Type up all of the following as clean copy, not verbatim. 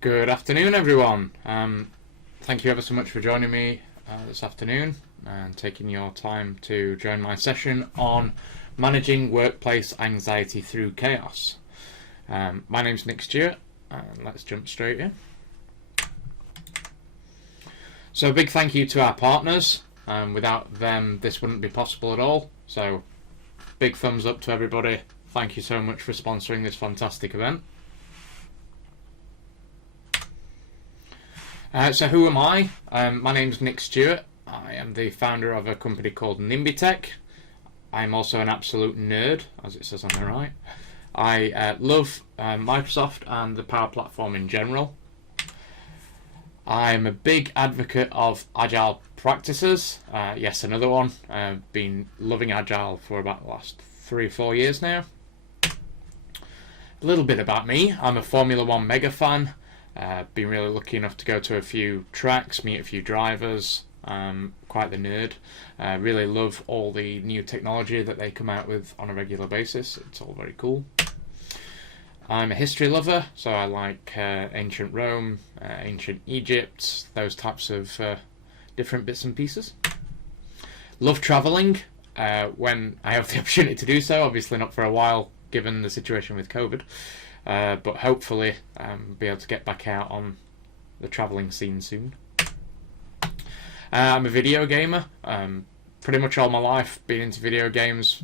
Good afternoon, everyone. Thank you ever so much for joining me this afternoon and taking your time to join my session on managing workplace anxiety through chaos. My name's Nick Stewart, and let's jump straight in. So a big thank you to our partners. Without them, this wouldn't be possible at all. So big thumbs up to everybody. Thank you so much for sponsoring this fantastic event. So who am I? My name's Nick Stewart. I am the founder of a company called NimbyTech. I'm also an absolute nerd, as it says on the right. I love Microsoft and the Power Platform in general. I'm a big advocate of Agile practices. Yes, another one. I've been loving Agile for about the last 3 or 4 years now. A little bit about me. I'm a Formula One mega fan. Been really lucky enough to go to a few tracks, meet a few drivers. Quite the nerd. Really love all the new technology that they come out with on a regular basis. It's all very cool. I'm a history lover, so I like ancient Rome, ancient Egypt, those types of different bits and pieces. Love travelling when I have the opportunity to do so. Obviously not for a while, given the situation with COVID. But hopefully be able to get back out on the travelling scene soon. I'm a video gamer. Pretty much all my life been into video games,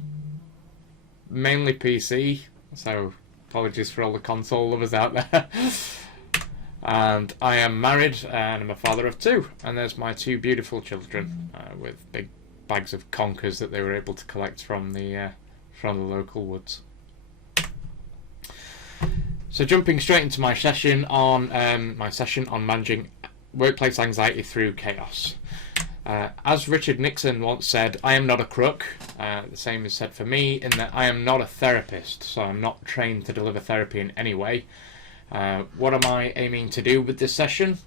mainly PC, so apologies for all the console lovers out there. And I am married and I'm a father of 2, and there's my 2 beautiful children with big bags of conkers that they were able to collect from the local woods. So jumping straight into my session on managing workplace anxiety through chaos. As Richard Nixon once said, I am not a crook. The same is said for me, in that I am not a therapist, so I'm not trained to deliver therapy in any way. What am I aiming to do with this session?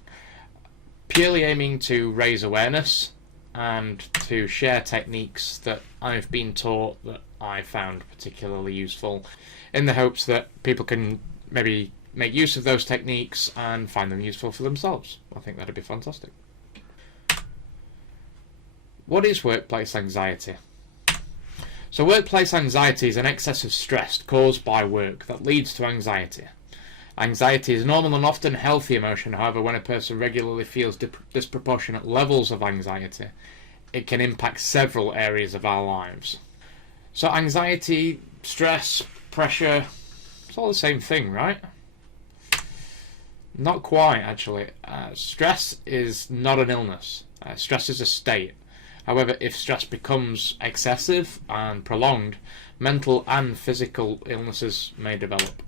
Purely aiming to raise awareness and to share techniques that I've been taught that I found particularly useful, in the hopes that people can maybe make use of those techniques and find them useful for themselves. I think that'd be fantastic. What is workplace anxiety? So workplace anxiety is an excess of stress caused by work that leads to anxiety. Anxiety is a normal and often healthy emotion. However, when a person regularly feels disproportionate levels of anxiety, it can impact several areas of our lives. So anxiety, stress, pressure, it's all the same thing, right? Not quite, actually. Stress is not an illness. Stress is a state. However, if stress becomes excessive and prolonged, mental and physical illnesses may develop.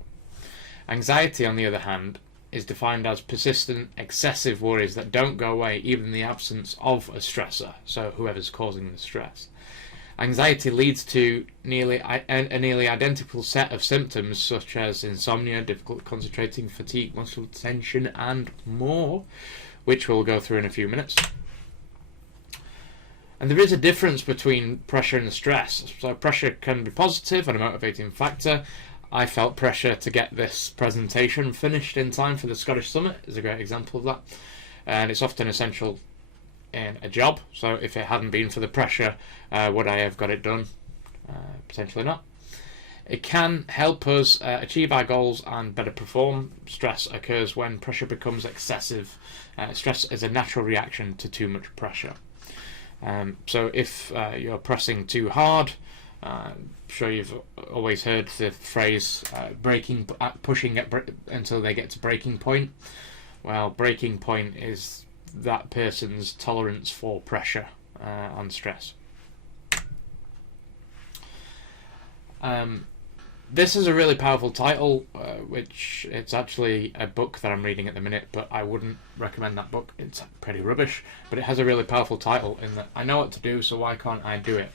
Anxiety, on the other hand, is defined as persistent, excessive worries that don't go away even in the absence of a stressor, so whoever's causing the stress. Anxiety leads to a nearly identical set of symptoms such as insomnia, difficult concentrating, fatigue, muscle tension, and more, which we'll go through in a few minutes. And there is a difference between pressure and stress. So pressure can be positive and a motivating factor. I felt pressure to get this presentation finished in time for the Scottish Summit is a great example of that. And it's often essential in a job, so if it hadn't been for the pressure, would I have got it done? Potentially not. It can help us achieve our goals and better perform. Stress occurs when pressure becomes excessive. Stress is a natural reaction to too much pressure. So if you're pressing too hard, I'm sure you've always heard the phrase pushing until they get to breaking point. Well, breaking point is that person's tolerance for pressure and stress. This is a really powerful title, which it's actually a book that I'm reading at the minute, but I wouldn't recommend that book. It's pretty rubbish, but it has a really powerful title in that I know what to do, so why can't I do it?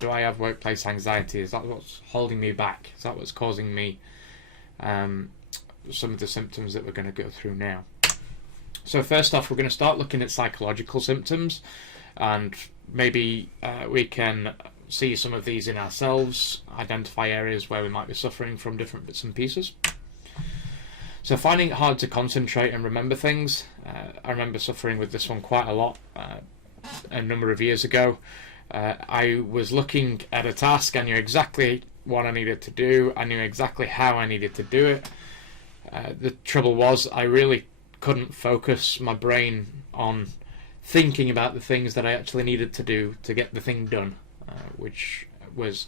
Do I have workplace anxiety? Is that what's holding me back? Is that what's causing me some of the symptoms that we're going to go through now? So first off, we're going to start looking at psychological symptoms, and maybe we can see some of these in ourselves, identify areas where we might be suffering from different bits and pieces. So finding it hard to concentrate and remember things. I remember suffering with this one quite a lot a number of years ago. I was looking at a task. I knew exactly what I needed to do. I knew exactly how I needed to do it. The trouble was I really couldn't focus my brain on thinking about the things that I actually needed to do to get the thing done, which was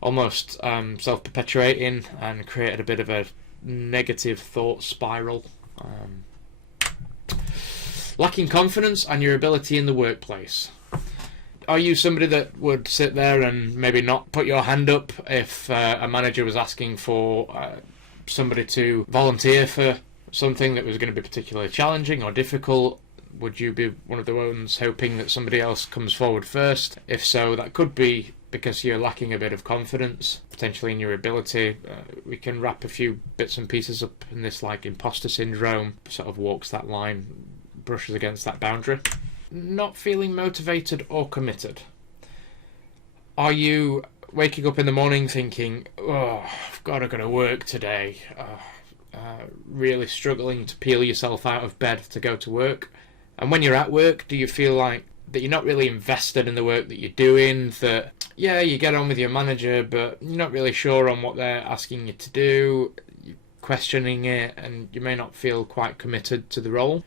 almost self-perpetuating and created a bit of a negative thought spiral. Lacking confidence and your ability in the workplace. Are you somebody that would sit there and maybe not put your hand up if a manager was asking for somebody to volunteer for something that was going to be particularly challenging or difficult? Would you be one of the ones hoping that somebody else comes forward first? If so, that could be because you're lacking a bit of confidence, potentially in your ability. We can wrap a few bits and pieces up in this, like imposter syndrome, sort of walks that line, brushes against that boundary. Not feeling motivated or committed. Are you waking up in the morning thinking, oh, I've got to go to work today, really struggling to peel yourself out of bed to go to work? And when you're at work, do you feel like that you're not really invested in the work that you're doing, that, yeah, you get on with your manager, but you're not really sure on what they're asking you to do, you're questioning it, and you may not feel quite committed to the role?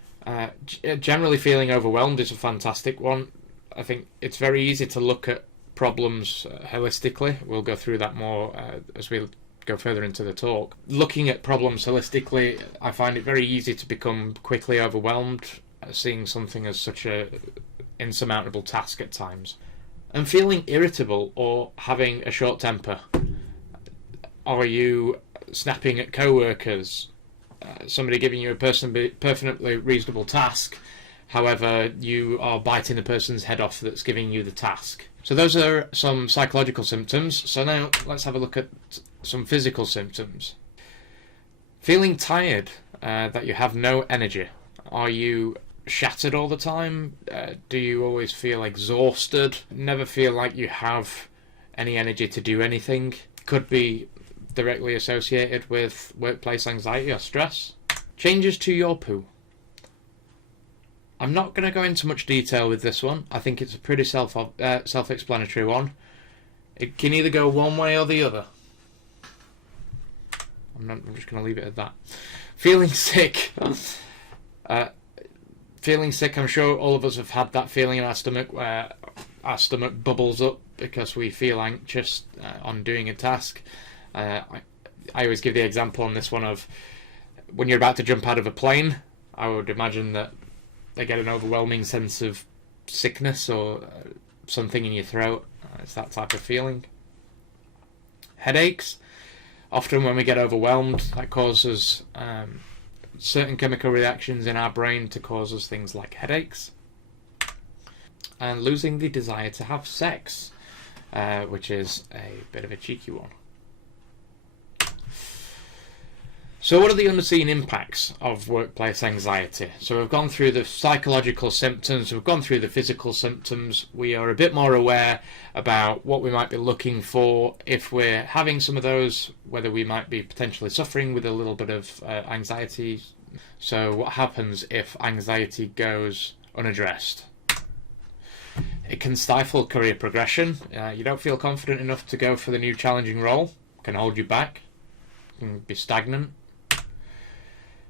Generally feeling overwhelmed is a fantastic one. I think it's very easy to look at problems holistically. We'll go through that more as we go further into the talk. Looking at problems holistically, I find it very easy to become quickly overwhelmed, seeing something as such a insurmountable task at times. And feeling irritable or having a short temper. Are you snapping at co-workers? Somebody giving you a perfectly reasonable task, however you are biting the person's head off that's giving you the task. So those are some psychological symptoms. So now let's have a look at some physical symptoms. Feeling tired, that you have no energy. Are you shattered all the time? Do you always feel exhausted? Never feel like you have any energy to do anything? Could be directly associated with workplace anxiety or stress. Changes to your poo. I'm not going to go into much detail with this one. I think it's a pretty self-explanatory one. It can either go one way or the other. I'm just going to leave it at that. Feeling sick. Feeling sick, I'm sure all of us have had that feeling in our stomach where our stomach bubbles up because we feel anxious on doing a task. I always give the example on this one of when you're about to jump out of a plane. I would imagine that they get an overwhelming sense of sickness or something in your throat. It's that type of feeling. Headaches. Often when we get overwhelmed, that causes certain chemical reactions in our brain to cause us things like headaches. And losing the desire to have sex, which is a bit of a cheeky one. So what are the unseen impacts of workplace anxiety? So we've gone through the psychological symptoms, we've gone through the physical symptoms. We are a bit more aware about what we might be looking for if we're having some of those, whether we might be potentially suffering with a little bit of anxiety. So what happens if anxiety goes unaddressed? It can stifle career progression. You don't feel confident enough to go for the new challenging role. It can hold you back. It can be stagnant.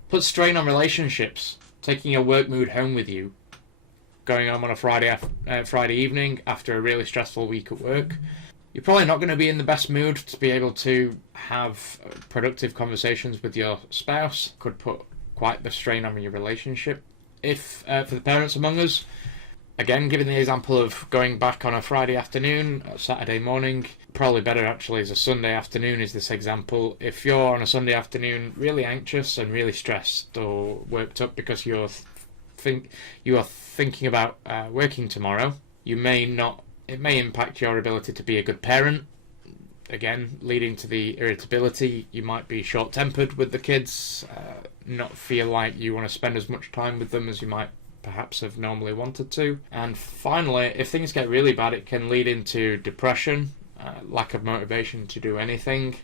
Put strain on relationships. Taking your work mood home with you. Going home on a Friday evening after a really stressful week at work. You're probably not going to be in the best mood to be able to have productive conversations with your spouse. Could put quite the strain on your relationship. If for the parents among us, again, given the example of going back on a Friday afternoon, Saturday morning, probably better actually as a Sunday afternoon is this example. If you're on a Sunday afternoon really anxious and really stressed or worked up because you are thinking about working tomorrow, it may impact your ability to be a good parent. Again, leading to the irritability. You might be short-tempered with the kids, not feel like you want to spend as much time with them as you might perhaps have normally wanted to. And finally, if things get really bad, it can lead into depression, lack of motivation to do anything,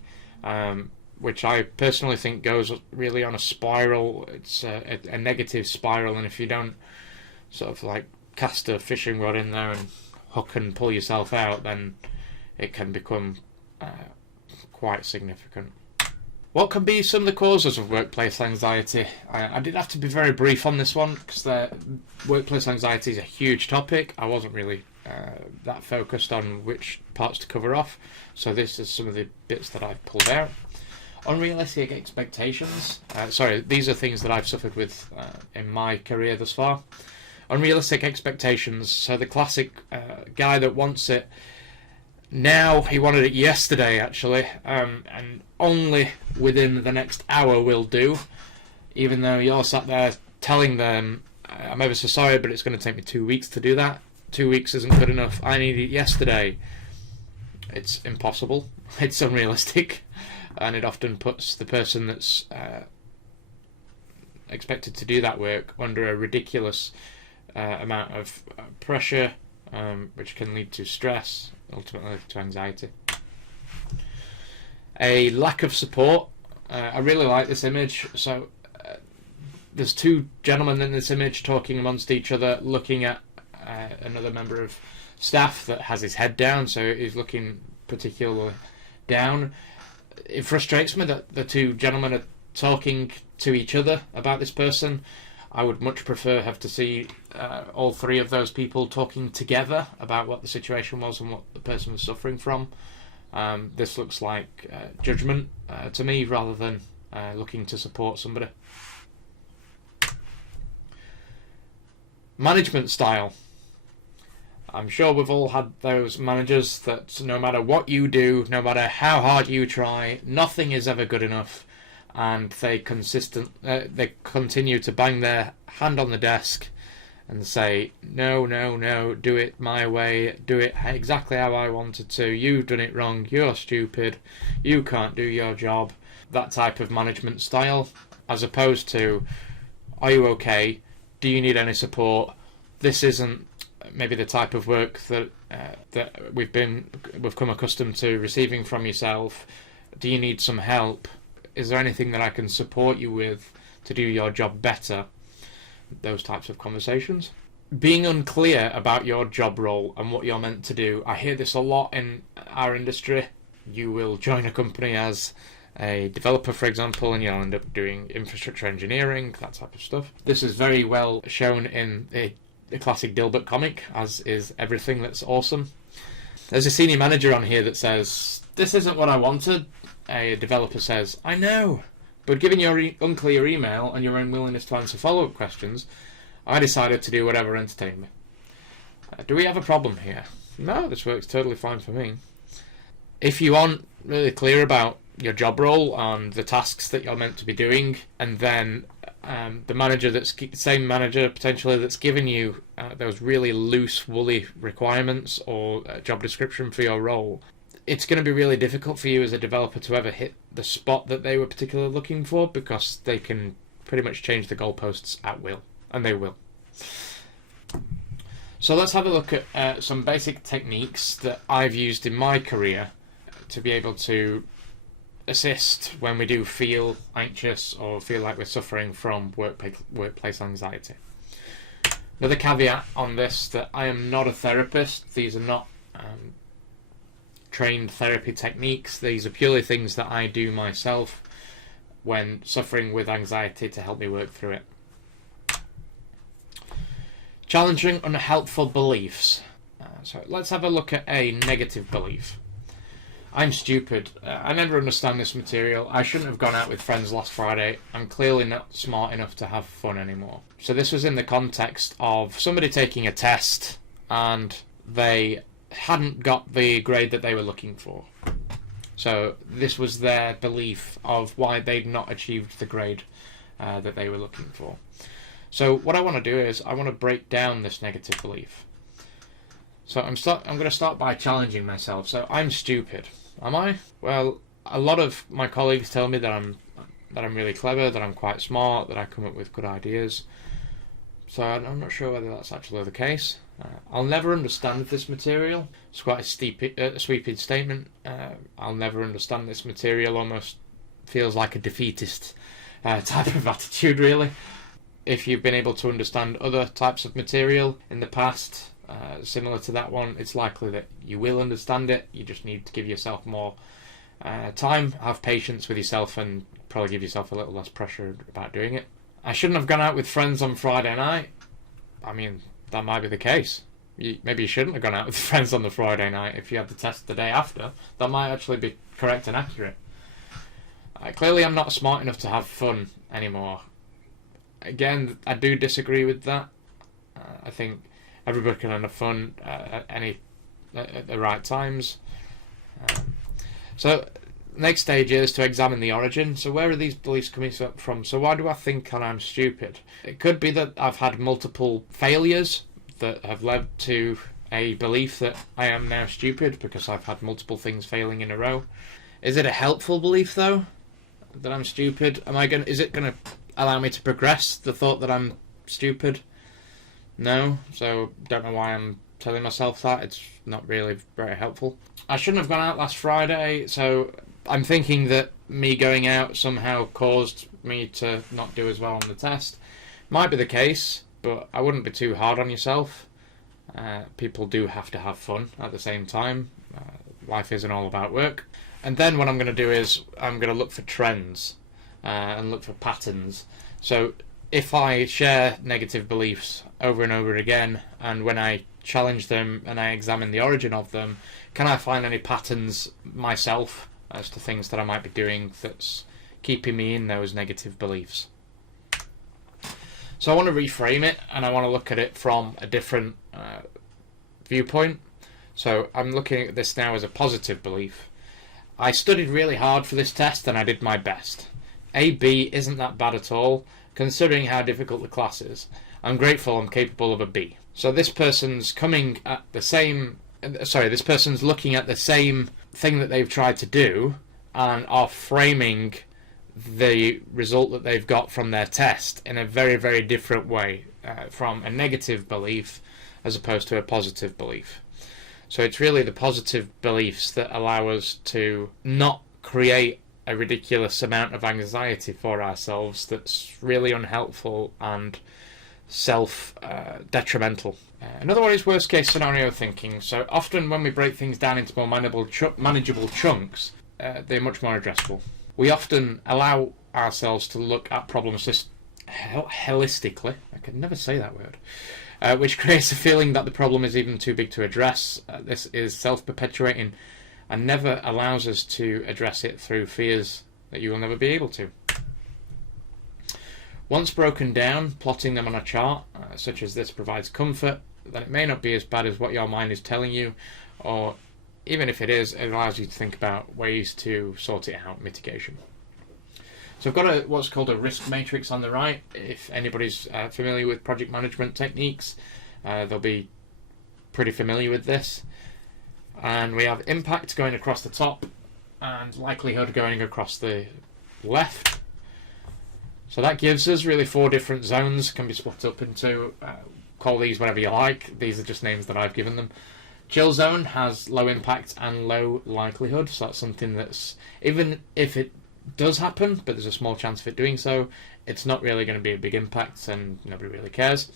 which I personally think goes really on a spiral. It's a negative spiral, and if you don't sort of like cast a fishing rod in there and hook and pull yourself out, then it can become quite significant. What can be some of the causes of workplace anxiety? I did have to be very brief on this one because workplace anxiety is a huge topic. I wasn't really that focused on which parts to cover off, so this is some of the bits that I've pulled out. Unrealistic expectations. These are things that I've suffered with in my career thus far. Unrealistic expectations. So the classic guy that wants it now, he wanted it yesterday actually, and only within the next hour will do, even though you're sat there telling them, I'm ever so sorry, but it's going to take me 2 weeks to do that. 2 weeks isn't good enough. I need it yesterday. It's impossible. It's unrealistic, and it often puts the person that's expected to do that work under a ridiculous amount of pressure, which can lead to stress, ultimately to anxiety. A lack of support. I really like this image. So there's two gentlemen in this image talking amongst each other, looking at another member of staff that has his head down, so he's looking particularly down. It frustrates me that the two gentlemen are talking to each other about this person. I would much prefer have to see all three of those people talking together about what the situation was and what the person was suffering from. This looks like judgment to me rather than looking to support somebody. Management style. I'm sure we've all had those managers that no matter what you do, no matter how hard you try, nothing is ever good enough, and they continue to bang their hand on the desk and say, no, do it my way, do it exactly how I wanted to, you've done it wrong, you're stupid, you can't do your job. That type of management style, as opposed to, are you okay, do you need any support, this isn't maybe the type of work that we've come accustomed to receiving from yourself, do you need some help, is there anything that I can support you with to do your job better? Those types of conversations. Being unclear about your job role and what you're meant to do. I hear this a lot in our industry. You will join a company as a developer, for example, and you'll end up doing infrastructure engineering, that type of stuff. This is very well shown in the classic Dilbert comic, as is everything that's awesome. There's a senior manager on here that says, this isn't what I wanted. A developer says, I know, but given your unclear email and your unwillingness to answer follow-up questions, I decided to do whatever entertained me. Do we have a problem here? No, this works totally fine for me. If you aren't really clear about your job role and the tasks that you're meant to be doing, and then the same manager potentially that's given you those really loose, woolly requirements or job description for your role, it's going to be really difficult for you as a developer to ever hit the spot that they were particularly looking for, because they can pretty much change the goalposts at will, and they will. So let's have a look at some basic techniques that I've used in my career to be able to assist when we do feel anxious or feel like we're suffering from workplace anxiety. Another caveat on this, that I am not a therapist. These are not trained therapy techniques. These are purely things that I do myself when suffering with anxiety to help me work through it. Challenging unhelpful beliefs. So let's have a look at a negative belief. I'm stupid. I never understand this material. I shouldn't have gone out with friends last Friday. I'm clearly not smart enough to have fun anymore. So this was in the context of somebody taking a test and they hadn't got the grade that they were looking for. So this was their belief of why they'd not achieved the grade that they were looking for. So what I want to do is I want to break down this negative belief. So I'm going to start by challenging myself. So I'm stupid. Am I? Well, a lot of my colleagues tell me that I'm really clever, that I'm quite smart, that I come up with good ideas. So I'm not sure whether that's actually the case. I'll never understand this material. It's quite a sweeping statement. I'll never understand this material almost feels like a defeatist type of attitude, really. If you've been able to understand other types of material in the past, similar to that one, it's likely that you will understand it. You just need to give yourself more time, have patience with yourself, and probably give yourself a little less pressure about doing it. I shouldn't have gone out with friends on Friday night. I mean, that might be the case. Maybe you shouldn't have gone out with friends on the Friday night if you had the test the day after. That might actually be correct and accurate. Clearly, I'm not smart enough to have fun anymore. Again, I do disagree with that. I think everybody can have fun at the right times. So, next stage is to examine the origin. So where are these beliefs coming from? So why do I think that I'm stupid? It could be that I've had multiple failures that have led to a belief that I am now stupid because I've had multiple things failing in a row. Is it a helpful belief though, that I'm stupid? Is it gonna allow me to progress the thought that I'm stupid? No, so don't know why I'm telling myself that. It's not really very helpful. I shouldn't have gone out last Friday, so I'm thinking that me going out somehow caused me to not do as well on the test. Might be the case, but I wouldn't be too hard on yourself. People do have to have fun at the same time. Life isn't all about work. And then what I'm going to do is I'm going to look for trends and look for patterns. So if I share negative beliefs over and over again, and when I challenge them and I examine the origin of them, can I find any patterns myself as to things that I might be doing that's keeping me in those negative beliefs? So I want to reframe it, and I want to look at it from a different viewpoint. So I'm looking at this now as a positive belief. I studied really hard for this test and I did my best. A B isn't that bad at all, considering how difficult the class is. I'm grateful I'm capable of a B. So this person's looking at the same thing that they've tried to do and are framing the result that they've got from their test in a very, very different way, from a negative belief as opposed to a positive belief. So it's really the positive beliefs that allow us to not create a ridiculous amount of anxiety for ourselves that's really unhelpful and self-detrimental. Another one is worst case scenario thinking. So often when we break things down into more manageable chunks, they're much more addressable. We often allow ourselves to look at problems holistically. I could never say that word. Which creates a feeling that the problem is even too big to address. This is self-perpetuating and never allows us to address it through fears that you will never be able to. Once broken down, plotting them on a chart, such as this, provides comfort, then it may not be as bad as what your mind is telling you, or even if it is, it allows you to think about ways to sort it out, mitigation. So I've got what's called a risk matrix on the right. If anybody's familiar with project management techniques, they'll be pretty familiar with this. And we have impact going across the top and likelihood going across the left. So that gives us really 4 different zones, can be split up into, call these whatever you like. These are just names that I've given them. Chill zone has low impact and low likelihood, so that's something that's, even if it does happen, but there's a small chance of it doing so, it's not really going to be a big impact and nobody really cares.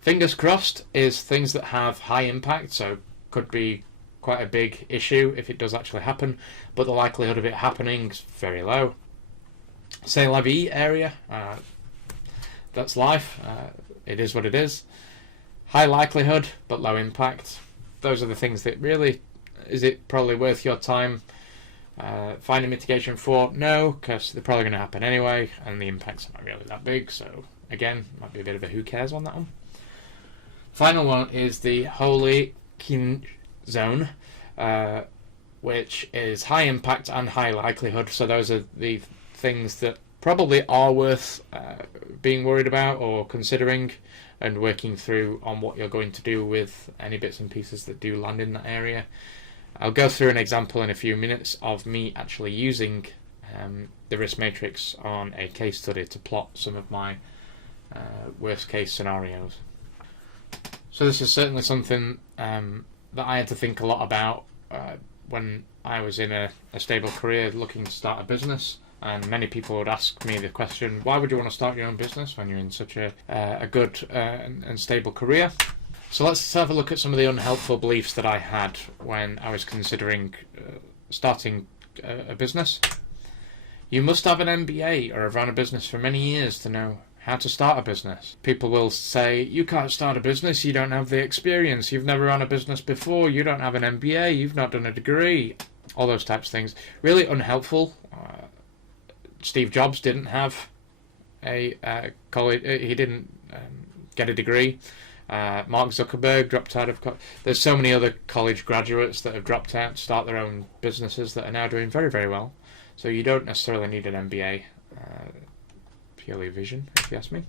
Fingers crossed is things that have high impact, so could be quite a big issue if it does actually happen, but the likelihood of it happening is very low. C'est la vie area, that's life, it is what it is. High likelihood but low impact. Those are the things that really, is it probably worth your time finding mitigation for? No, because they're probably going to happen anyway, and the impacts are not really that big, so again, might be a bit of a who cares on that one. Final one is the holy kin zone, which is high impact and high likelihood, so those are the things that probably are worth being worried about or considering and working through on what you're going to do with any bits and pieces that do land in that area. I'll go through an example in a few minutes of me actually using the risk matrix on a case study to plot some of my worst case scenarios. So this is certainly something that I had to think a lot about when I was in a stable career looking to start a business. And many people would ask me the question, why would you want to start your own business when you're in such a good and stable career? So let's have a look at some of the unhelpful beliefs that I had when I was considering starting a business. You must have an MBA or have run a business for many years to know how to start a business. People will say, you can't start a business, you don't have the experience, you've never run a business before, you don't have an MBA, you've not done a degree, all those types of things. Really unhelpful. Steve Jobs didn't have a college, he didn't get a degree. Mark Zuckerberg dropped out of college. There's so many other college graduates that have dropped out to start their own businesses that are now doing very, very well. So you don't necessarily need an MBA. Purely vision, if you ask me.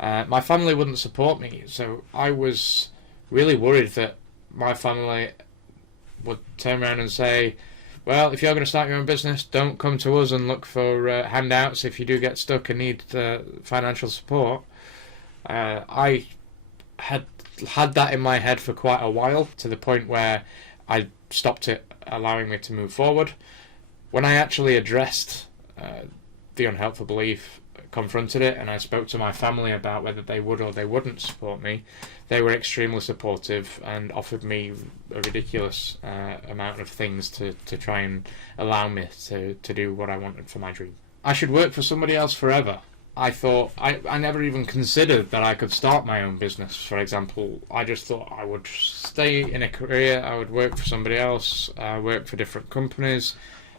My family wouldn't support me, so I was really worried that my family would turn around and say, well, if you're going to start your own business, don't come to us and look for handouts if you do get stuck and need financial support. I had that in my head for quite a while, to the point where I stopped it allowing me to move forward. When I actually addressed the unhelpful belief, confronted it, and I spoke to my family about whether they would or they wouldn't support me, they were extremely supportive and offered me a ridiculous amount of things to try and allow me to do what I wanted for my dream. I should work for somebody else forever. I thought, I never even considered that I could start my own business, for example. I just thought I would stay in a career, I would work for somebody else, work for different companies.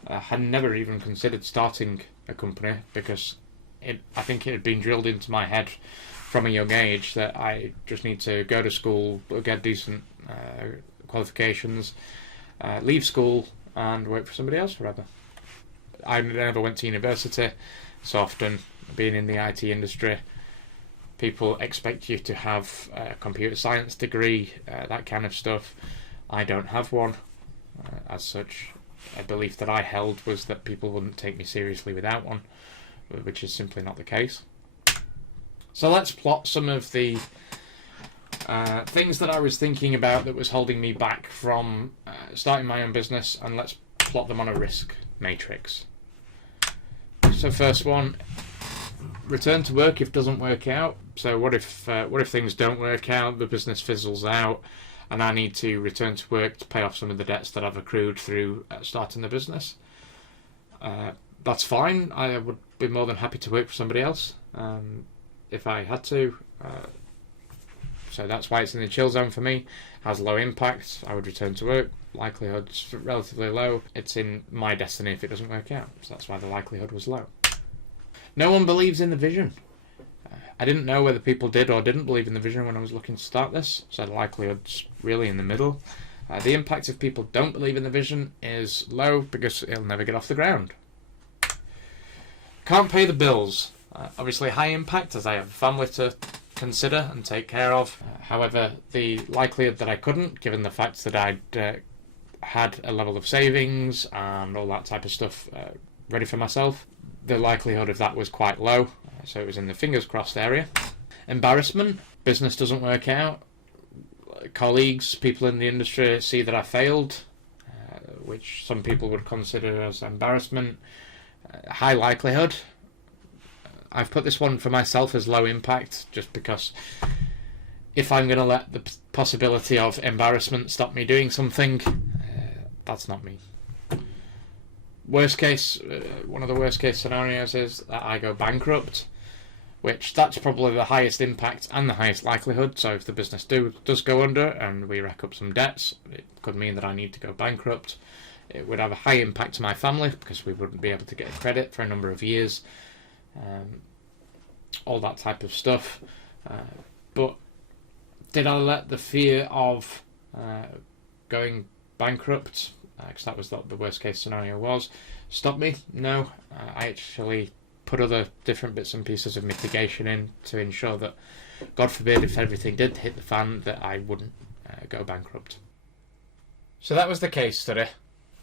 I had never even considered starting a company, because I think it had been drilled into my head from a young age that I just need to go to school, get decent qualifications, leave school and work for somebody else forever. I never went to university. So often, being in the IT industry, people expect you to have a computer science degree, that kind of stuff. I don't have one. As such, a belief that I held was that people wouldn't take me seriously without one, which is simply not the case. So let's plot some of the things that I was thinking about that was holding me back from starting my own business, and let's plot them on a risk matrix. So first one, return to work if it doesn't work out. So what if things don't work out, the business fizzles out, and I need to return to work to pay off some of the debts that I've accrued through starting the business? That's fine. I would be more than happy to work for somebody else if I had to. So that's why it's in the chill zone for me. Has low impact. I would return to work. Likelihood's relatively low. It's in my destiny if it doesn't work out. So that's why the likelihood was low. No one believes in the vision. I didn't know whether people did or didn't believe in the vision when I was looking to start this. So the likelihood's really in the middle. The impact if people don't believe in the vision is low because it'll never get off the ground. Can't pay the bills. Obviously high impact as I have a family to consider and take care of. However, the likelihood that I couldn't, given the fact that I'd had a level of savings and all that type of stuff ready for myself, the likelihood of that was quite low. So it was in the fingers crossed area. Embarrassment. Business doesn't work out. Colleagues, people in the industry see that I failed, which some people would consider as embarrassment. High likelihood. I've put this one for myself as low impact, just because if I'm going to let the possibility of embarrassment stop me doing something, that's not me. Worst case, one of the worst case scenarios is that I go bankrupt, which that's probably the highest impact and the highest likelihood. So if the business does go under and we rack up some debts, it could mean that I need to go bankrupt. It would have a high impact to my family because we wouldn't be able to get credit for a number of years. All that type of stuff. But did I let the fear of going bankrupt, because that was the worst case scenario was, stop me? No. I actually put other different bits and pieces of mitigation in to ensure that, God forbid, if everything did hit the fan, that I wouldn't go bankrupt. So that was the case study.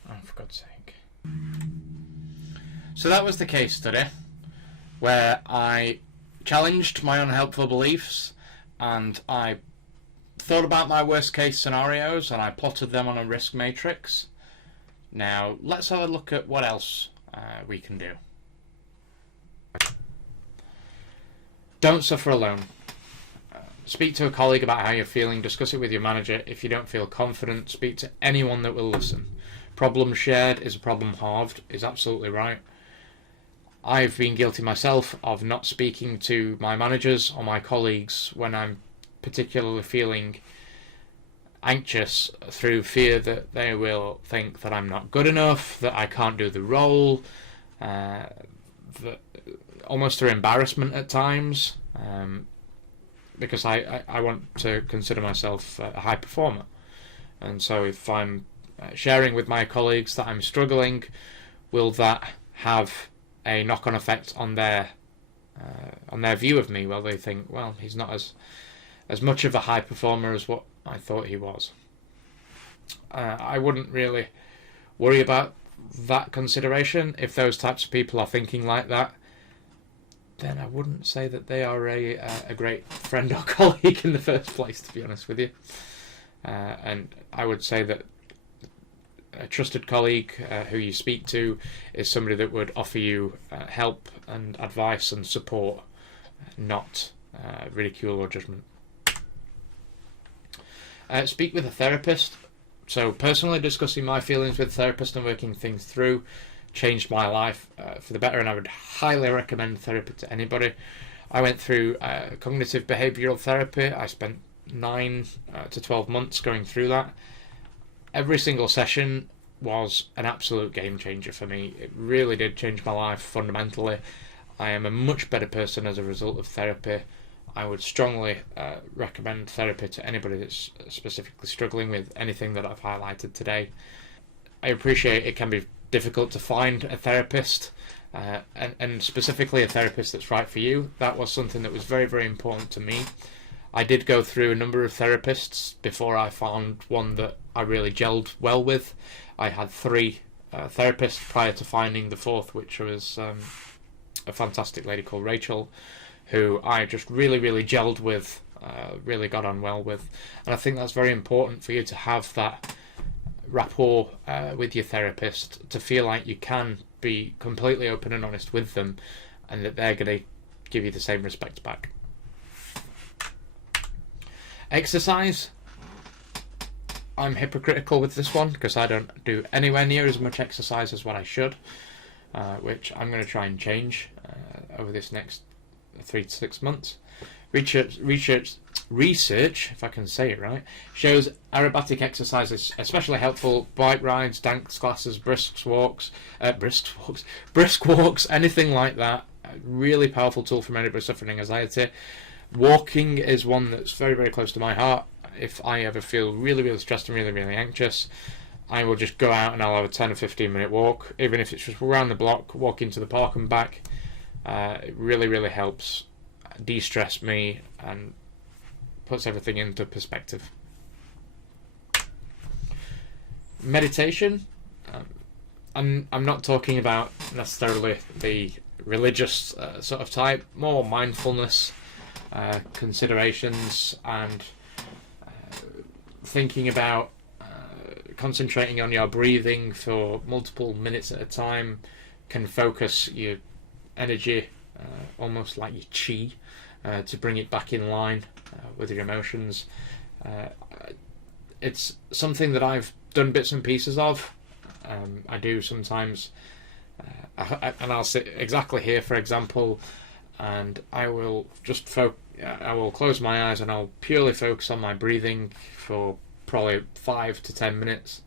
Oh, for God's sake. So that was the case study where I challenged my unhelpful beliefs and I thought about my worst case scenarios and I plotted them on a risk matrix. Now let's have a look at what else we can do. Don't suffer alone. Speak to a colleague about how you're feeling. Discuss it with your manager. If you don't feel confident, speak to anyone that will listen. Problem shared is a problem halved is absolutely right. I've been guilty myself of not speaking to my managers or my colleagues when I'm particularly feeling anxious through fear that they will think that I'm not good enough, that I can't do the role, that almost through embarrassment at times, because I want to consider myself a high performer. And so if I'm sharing with my colleagues that I'm struggling, will that have a knock-on effect on their view of me? Well, they think, well, he's not as much of a high performer as what I thought he was. I wouldn't really worry about that consideration. If those types of people are thinking like that, then I wouldn't say that they are a great friend or colleague in the first place, to be honest with you. And I would say that a trusted colleague who you speak to is somebody that would offer you help and advice and support, not ridicule or judgment. Speak with a therapist. So personally discussing my feelings with a therapist and working things through changed my life for the better, and I would highly recommend therapy to anybody. I went through cognitive behavioural therapy. I spent 9 to 12 months going through that. Every single session was an absolute game changer for me. It really did change my life fundamentally. I am a much better person as a result of therapy. I would strongly recommend therapy to anybody that's specifically struggling with anything that I've highlighted today. I appreciate it can be difficult to find a therapist, and specifically a therapist that's right for you. That was something that was very, very important to me. I did go through a number of therapists before I found one that I really gelled well with. I had 3 therapists prior to finding the 4th, which was a fantastic lady called Rachel, who I just really, really gelled with, really got on well with. And I think that's very important for you to have that rapport with your therapist, to feel like you can be completely open and honest with them, and that they're going to give you the same respect back. Exercise. I'm hypocritical with this one because I don't do anywhere near as much exercise as what I should, which I'm going to try and change over this next 3 to 6 months. Research, if I can say it right, shows aerobatic exercises especially helpful. Bike rides, dance classes, brisk walks, anything like that. A really powerful tool for anybody suffering anxiety. Walking is one that's very, very close to my heart. If I ever feel really, really stressed and really, really anxious, I will just go out and I'll have a 10 or 15 minute walk, even if it's just around the block, walk into the park and back. It really, really helps de-stress me and puts everything into perspective. Meditation. I'm not talking about necessarily the religious sort of type, more mindfulness considerations and thinking about concentrating on your breathing for multiple minutes at a time can focus your energy, almost like your chi, to bring it back in line with your emotions. It's something that I've done bits and pieces of. I do sometimes, and I'll sit exactly here, for example, and I will just I will close my eyes and I'll purely focus on my breathing for probably 5 to 10 minutes,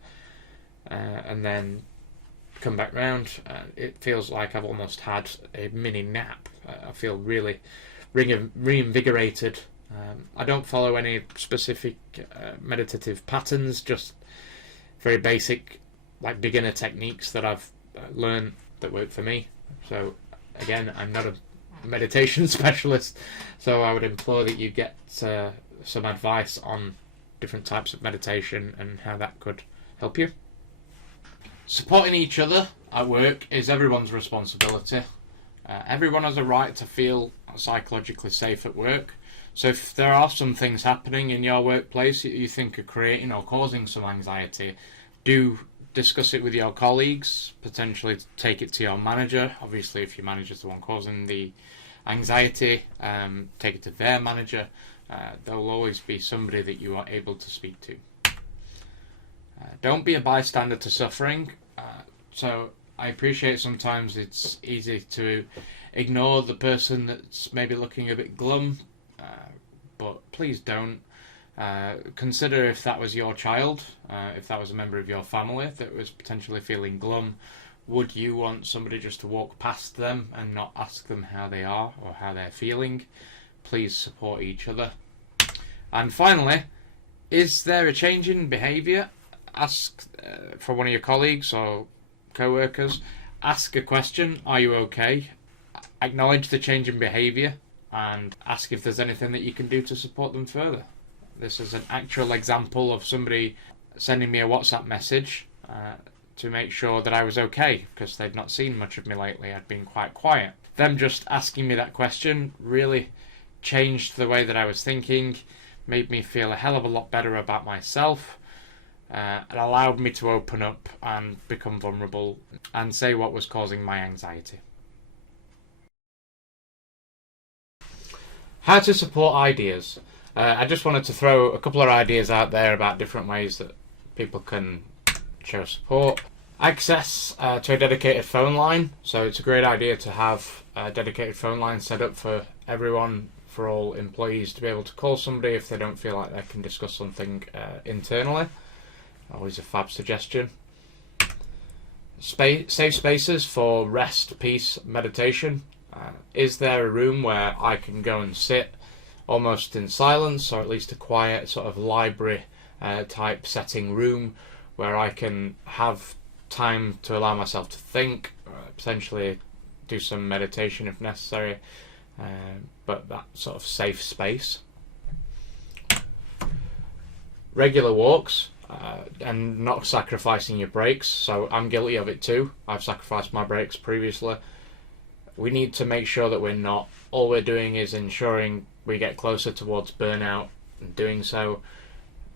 and then come back round. It feels like I've almost had a mini nap. I feel really reinvigorated. I don't follow any specific meditative patterns, just very basic, like beginner techniques that I've learned that work for me. So again, I'm not a meditation specialist, so I would implore that you get some advice on different types of meditation and how that could help you. Supporting each other at work is everyone's responsibility. Everyone has a right to feel psychologically safe at work. So if there are some things happening in your workplace that you think are creating or causing some anxiety, do discuss it with your colleagues, potentially take it to your manager. Obviously, if your manager's the one causing the anxiety, take it to their manager. There will always be somebody that you are able to speak to. Don't be a bystander to suffering. So I appreciate sometimes it's easy to ignore the person that's maybe looking a bit glum, but please don't. Consider if that was your child, if that was a member of your family that was potentially feeling glum, would you want somebody just to walk past them and not ask them how they are or how they're feeling? Please support each other. And finally, is there a change in behaviour? Ask for one of your colleagues or co-workers. Ask a question, are you okay? Acknowledge the change in behaviour and ask if there's anything that you can do to support them further. This is an actual example of somebody sending me a WhatsApp message to make sure that I was okay, because they'd not seen much of me lately. I'd been quite quiet. Them just asking me that question really changed the way that I was thinking, made me feel a hell of a lot better about myself, and allowed me to open up and become vulnerable and say what was causing my anxiety. How to support ideas. I just wanted to throw a couple of ideas out there about different ways that people can show support. Access to a dedicated phone line. So it's a great idea to have a dedicated phone line set up for everyone, for all employees to be able to call somebody if they don't feel like they can discuss something internally. Always a fab suggestion. Safe spaces for rest, peace, meditation. Is there a room where I can go and sit almost in silence, or at least a quiet sort of library type setting room where I can have time to allow myself to think, potentially do some meditation if necessary, but that sort of safe space. Regular walks, and not sacrificing your breaks. So I'm guilty of it too. I've sacrificed my breaks previously. We need to make sure that we're not, all we're doing is ensuring we get closer towards burnout, and doing so,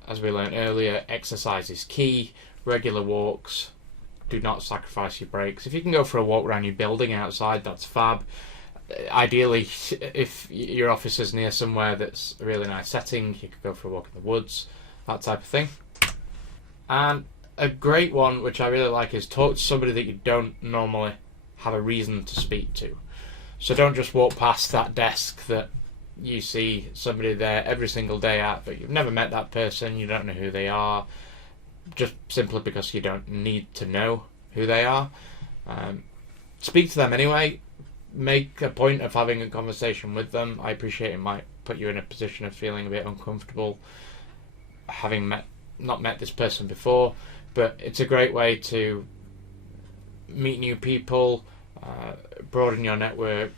as we learned earlier, exercise is key. Regular walks, do not sacrifice your breaks. If you can go for a walk around your building outside, that's fab. Ideally, if your office is near somewhere that's a really nice setting, you could go for a walk in the woods, that type of thing. And a great one, which I really like, is talk to somebody that you don't normally have a reason to speak to. So don't just walk past that desk that you see somebody there every single day at, but you've never met that person, you don't know who they are, just simply because you don't need to know who they are. Speak to them anyway. Make a point of having a conversation with them. I appreciate it might put you in a position of feeling a bit uncomfortable having not met this person before, but it's a great way to meet new people, broaden your network,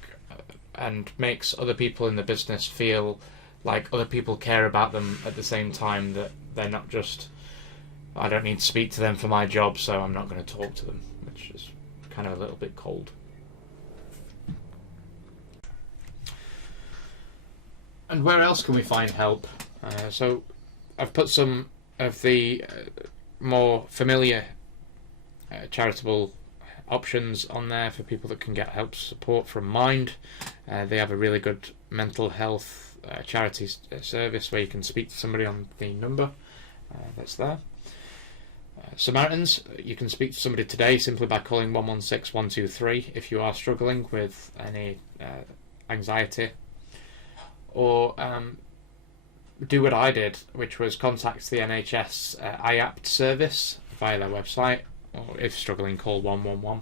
and makes other people in the business feel like other people care about them at the same time, that they're not just, I don't need to speak to them for my job, so I'm not going to talk to them, which is kind of a little bit cold. And where else can we find help? So I've put some of the more familiar charitable options on there for people that can get help support from Mind. They have a really good mental health charity service where you can speak to somebody on the number that's there. Samaritans, you can speak to somebody today simply by calling 116 123 if you are struggling with any anxiety, or do what I did, which was contact the NHS IAPT service via their website, or if struggling, call 111.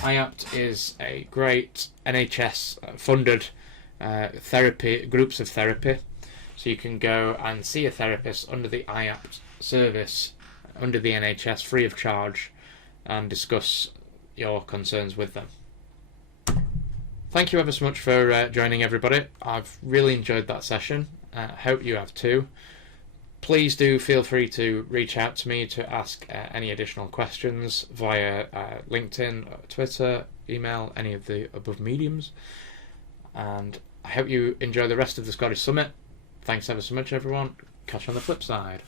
IAPT is a great NHS funded therapy, groups of therapy, so you can go and see a therapist under the IAPT service under the NHS free of charge and discuss your concerns with them. Thank you ever so much for joining, everybody. I've really enjoyed that session. Hope you have too. Please do feel free to reach out to me to ask any additional questions via LinkedIn, Twitter, email, any of the above mediums. And I hope you enjoy the rest of the Scottish Summit. Thanks ever so much, everyone. Catch you on the flip side.